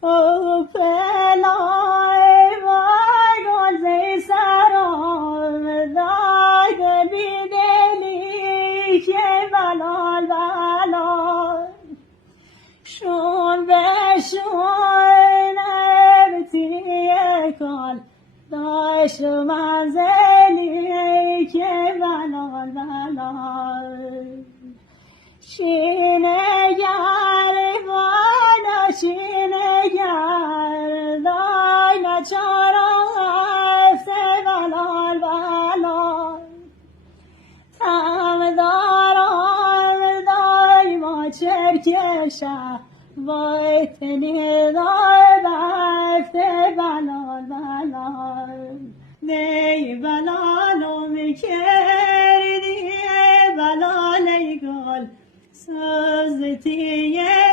او پلای وای گل سرام دای بیدلی که بلال بلال شون به شون ارتیه کن داشت منزلی که بلال بلال شینه گر بالا شینه گر دای نچارا هفته بلال بلال تم دارم دای ما چرکشه وای تنی دای بفته بلال بلال دی بلالو میکردی بلال ای گل سوزتیه